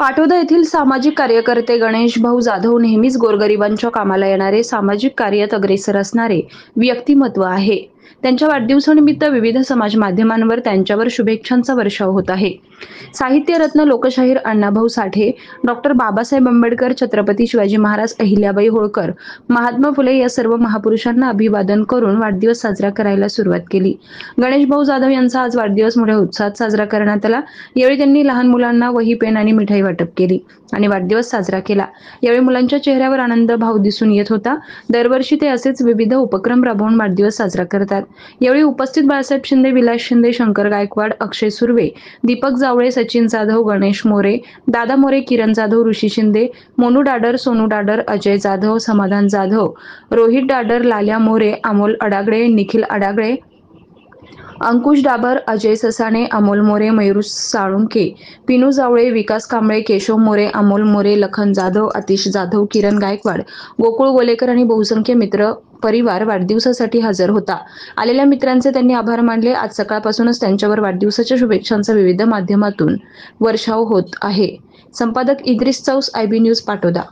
पाटोदा येथील सामाजिक कार्यकर्ते गणेश भाऊ जाधव नेहमीच गोरगरिबांच्या कामाला येणारे, सामाजिक कार्यात अग्रेसर असणारे व्यक्तिमत्व आहे. त्यांच्या वाढदिवसानिमित्त विविध समाज माध्यमांवर त्यांच्यावर शुभेच्छांचा वर्षाव होत आहे. साहित्यरत्न लोकशाहीर अण्णाभाऊ साठे, डॉक्टर बाबासाहेब आंबेडकर, छत्रपती शिवाजी महाराज, अहिल्याबाई होळकर, महात्मा फुले या सर्व महापुरुषांना अभिवादन करून वाढदिवस साजरा करायला सुरुवात केली. गणेश भाऊ जाधव यांचा आज वाढदिवस मोठ्या उत्साहात साजरा करण्यात आला. यावेळी त्यांनी लहान मुलांना वही, पेन आणि मिठाई वाटप केली आणि वाढदिवस साजरा केला. यावेळी मुलांच्या चेहऱ्यावर आनंद भाव दिसून येत होता. दरवर्षी ते असेच विविध उपक्रम राबवून वाढदिवस साजरा करतात. यावेळी उपस्थित बाळासाहेब शिंदे, विलास शिंदे, शंकर गायकवाड, अक्षय सुर्वे, दीपक जावळे, सचिन जाधव, गणेश मोरे, दादा मोरे, किरण जाधव, ऋषी शिंदे, मोनू डाडर, सोनू डाडर, अजय जाधव, समाधान जाधव, रोहित डाडर, लाल्या मोरे, अमोल अडागळे, निखिल अडागळे, अंकुश डाबर, अजय ससाणे, अमोल मोरे, मयूर साळुंके, पिनू जावळे, विकास कांबळे, केशव मोरे, अमोल मोरे, लखन जाधव, अतिश जाधव, किरण गायकवाड, गोकुळ गोलेकर आणि बहुसंख्य मित्र परिवार वाढदिवसासाठी हजर होता. आलेल्या मित्रांचे त्यांनी आभार मानले. आज सकाळपासूनच त्यांच्यावर वाढदिवसाच्या शुभेच्छांचा विविध माध्यमातून वर्षाव होत आहे. संपादक Idris chaos, IB news, Patoda.